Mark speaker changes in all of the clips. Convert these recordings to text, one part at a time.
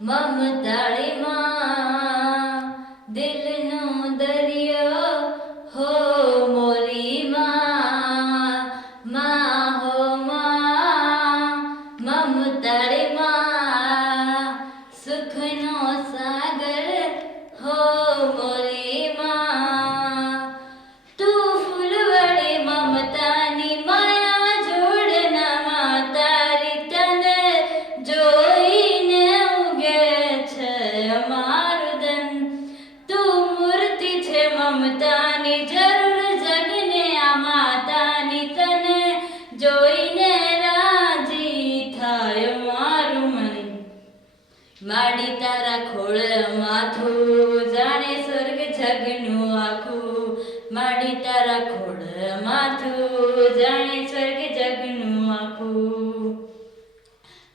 Speaker 1: માં તારા ખોળ માથું જાણે સ્વર્ગ જગનું આખું માડી તારા ખોળ માથું જાણે સ્વર્ગ જગનું આખું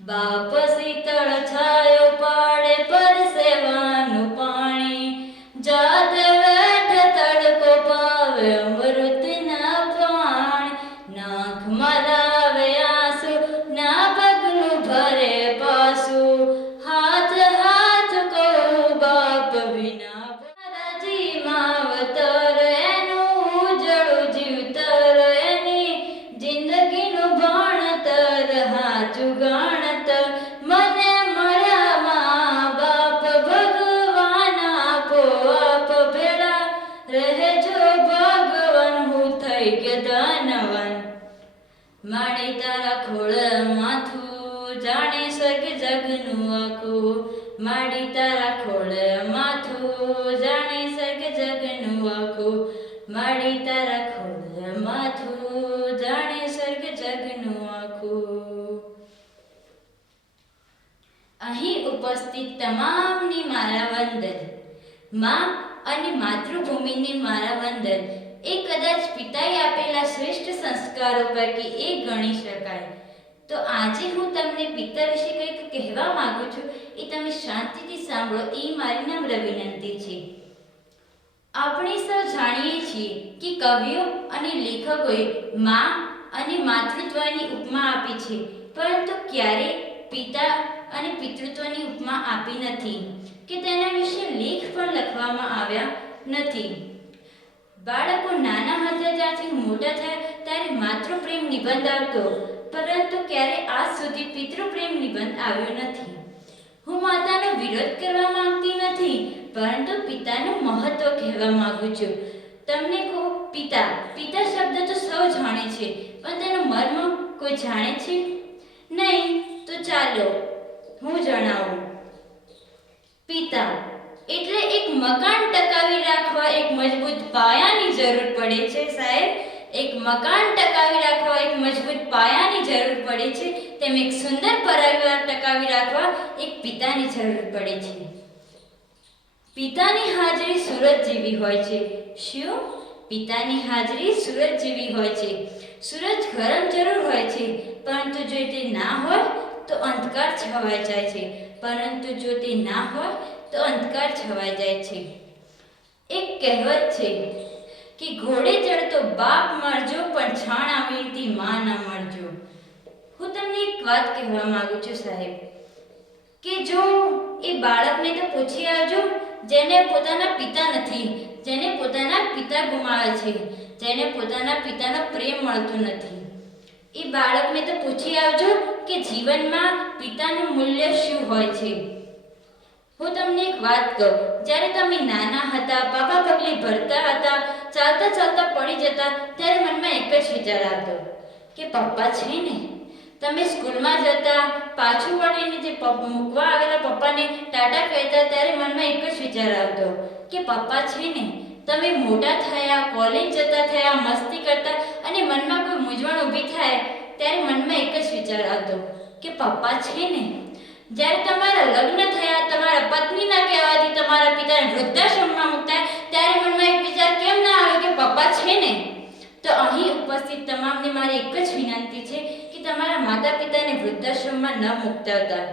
Speaker 1: બાપ માડી તારા ખોળ માથું, જાણે સ્વર્ગ જગનું આખું. માડી તારા ખોળ માથું, જાણે સ્વર્ગ જગનું આખું. માડી તારા ખોળ માથું, જાણે સ્વર્ગ જગનું આખું. અહીં ઉપસ્થિત તમામની મારા વંદન. માં અને માતૃભૂમિની મારા વંદન. એ કદાચ પિતાએ આપેલા શ્રેષ્ઠ સંસ્કારો પૈકી એક ગણી શકાય. તો આજે હું તમને પિતા વિશે કંઈક કહેવા માંગુ છું, એ તમે શાંતિથી સાંભળો, એ મારી નમ્ર વિનંતી છે. આપણે સૌ જાણીએ છીએ કે કવિઓ અને લેખકોએ માં અને માતૃત્વની ઉપમા આપી છે, પરંતુ ક્યારે પિતા અને પિતૃત્વની ઉપમા આપી નથી, કે તેના વિશે લેખ પણ લખવામાં આવ્યા નથી. બાળકો નાના હતા ત્યારથી મોટા થયા ત્યારે માતૃપ્રેમ નિબંધ આવતો, પરંતુ ક્યારે આજ સુધી પિતૃપ્રેમ નિબંધ આવ્યો નથી. હું માતાનો વિરોધ કરવા માંગતી નથી, પરંતુ પિતાનું મહત્વ કહેવા માંગુ છું. તમને કહું, પિતા પિતા શબ્દ તો સૌ જાણે છે, પણ તેનો મર્મ કોઈ જાણે છે? નહીં, તો ચાલો, હું જણાવું. પિતા એટલે એક મકાન ટકાવી રાખવા એક મજબૂત પાયાની જરૂર પડે છે, સાહેબ. એક મકાન ટકાવી રાખવા એક મજબૂત પાયાની જરૂર પડે છે. તેમ એક સુંદર પરિવાર ટકાવી રાખવા એક પિતાની જરૂર પડે છે. પિતાની હાજરી સુરત જેવી હોય છે. શું? પિતાની હાજરી સુરત જેવી હોય છે. સૂરજ ગરમ જરૂર હોય છે. પરંતુ જો તે ના હોય, તો અંધકાર છવાઈ જાય છે. પરંતુ જો તે ના હોય તો અંધકાર છવાઈ જાય છે. એક કહેવત છે કે ઘોડે ચડતો બાપ મળજો પણ છાણા વીણતી માં ન મળજો હું તમને એક વાત કહેવા માંગુ છું સાહેબ, કે જો એ બાળકને તો પૂછી આવજો, જેને પોતાના પિતા નથી, જેને પોતાના પિતા ગુમાવે છે, જેને પોતાના પિતાનો પ્રેમ મળતો નથી. એ બાળકને તો પૂછી આવજો કે જીવનમાં પિતાનું મૂલ્ય શું હોય છે. હું તમને એક વાત કહું. જ્યારે તમે નાના હતા, પાપા પગલી ભરતા હતા, ચાલતા ચાલતા પડી જતા, ત્યારે મનમાં એક જ વિચાર આવતો કે પપ્પા છે ને. તમે સ્કૂલમાં જતા પાછું વળીને જે મૂકવા આવેલા પપ્પાને ટાટા કહેતા, ત્યારે મનમાં એક જ વિચાર આવતો કે પપ્પા છે ને, તમે મોટા થયા કોલેજ જતા થયા, મસ્તી કરતા અને મનમાં કોઈ મૂંઝવણ ઊભી થાય, ત્યારે મનમાં એક જ વિચાર આવતો કે પપ્પા છે ને જ્યારે તમારા લગ્ન થયા, તમારા પત્નીના કહેવાથી તમારા પિતાને વૃદ્ધાશ્રમમાં મૂકતા ત્યારે મનમાં એક વિચાર કેમ ના આવે કે પપ્પા છે ને? તો અહીં ઉપસ્થિત તમામને મારી એક જ વિનંતી છે કે તમારા માતા પિતાને વૃદ્ધાશ્રમમાં ન મૂકતા હતા.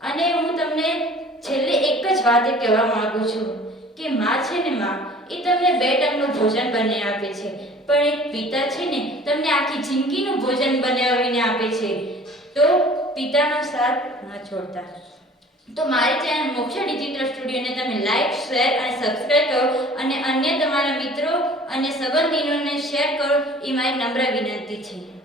Speaker 1: અને હું તમને છેલ્લે એક જ વાત કહેવા માંગુ છું કે માં છે ને માં, એ તમને બે ટાઈમનું ભોજન બનાવી આપે છે. પણ એક પિતા છે ને, તમને આખી જિંદગીનું ભોજન બનાવીને આપે છે. તો પિતાનો સાથ ન છોડતા. તો મારી ચેનલ મોક્ષા ડિજિટલ સ્ટુડિયોને તમે લાઈક, શેર અને સબસ્ક્રાઇબ કરો અને અન્ય તમારા મિત્રો અને સંબંધીનોને શેર કરો એ મારી નમ્ર વિનંતી છે.